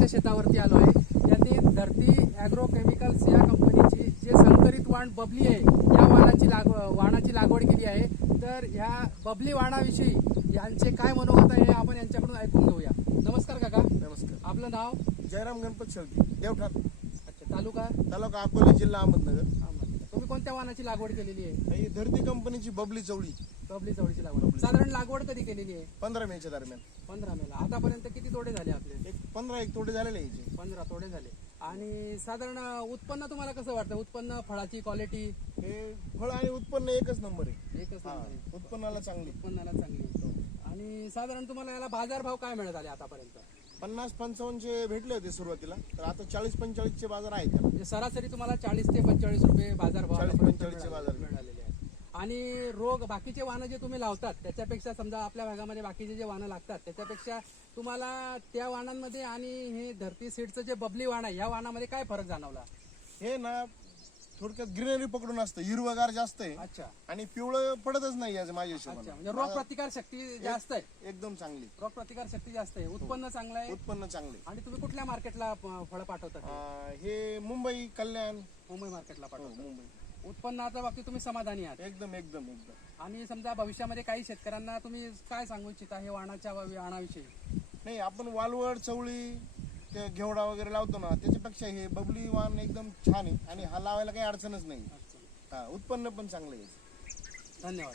यांच्या शेतावरती आलो आहे. यांनी धरती ॲग्रो केमिकल्स या कंपनीची जे संकरित वाण बबली आहे या वाणाची लाग वाणाची लागवड केली आहे. तर ह्या बबली वाणाविषयी यांचे काय मनोगत आहे हे आपण यांच्याकडून ऐकून घेऊया. नमस्कार काका. नमस्कार. आपलं नाव? जयराम गणपत शेळके देवठाण. अच्छा तालुका? तालुका अकोले जिल्हा अहमदनगर. अहमदनगर. तुम्ही कोणत्या वाणाची लागवड केलेली आहे? ही धरती कंपनीची बबली चवळी. बबली चवळीची लागवड साधारण लागवड कधी केलेली आहे? पंधरा मेच्या दरम्यान. पंधरा मेला आतापर्यंत किती तोडे झाले आपले? एक पंधरा एक तोडे झालेले याचे. पंधरा तोडे झाले. आणि साधारण उत्पन्न तुम्हाला कसं वाटतं? उत्पन्न फळाची क्वालिटी हे फळ आणि उत्पन्न एकच नंबर आहे. एकच हा, नंबर आहे. उत्पन्नाला चांगली. उत्पन्नाला चांगली. आहे. आणि साधारण तुम्हाला याला बाजारभाव काय मिळत आले आतापर्यंत? पन्नास पंचावन्नचे भेटले होते सुरुवातीला. तर आता चाळीस पंचेचाळीसचे बाजार आहेत त्याला. म्हणजे सरासरी तुम्हाला चाळीस ते पंचेचाळीस रुपये बाजारभाव 40 आतापर्यंत 45 चे मिळाले- बाजार. मिळालेले. आणि रोग बाकीचे वाहनं जे तुम्ही लावतात त्याच्यापेक्षा समजा आपल्या भागामध्ये बाकीचे जे वाहनं लागतात त्याच्यापेक्षा तुम्हाला त्या वाहनांमध्ये आणि हे धरती सीडचं जे बबली वाहन आहे या वाहनामध्ये काय फरक जाणवला? हे ना थोडक्यात ग्रीनरी पकडून असतं हिरवगार जास्त आहे. अच्छा. आणि पिवळं पडतच नाही याचं माझ्या अच्छा म्हणजे रोग प्रतिकार शक्ती जास्त आहे. एकदम चांगली. रोग प्रतिकार शक्ती जास्त आहे. उत्पन्न चांगलं आहे. उत्पन्न चांगले. आणि तुम्ही कुठल्या मार्केटला फळं पाठवतात अं, हे मुंबई कल्याण. मुंबई मार्केटला हो, पाठवतात मुंबई. उत्पन्नाच्या बाबतीत तुम्ही समाधानी आहात. एकदम एकदम एकदम. आणि समजा भविष्यामध्ये काही शेतकऱ्यांना तुम्ही काय सांगू इच्छिता हे वाणाच्या वाणाविषयी? नाही आपण वालवड चवळी ते घेवडा वगैरे लावतो ना त्याच्यापेक्षा हे बबली वाण एकदम छान आहे. आणि हा लावायला काही अडचणच नाही. हा उत्पन्न पण चांगलं आहे. धन्यवाद.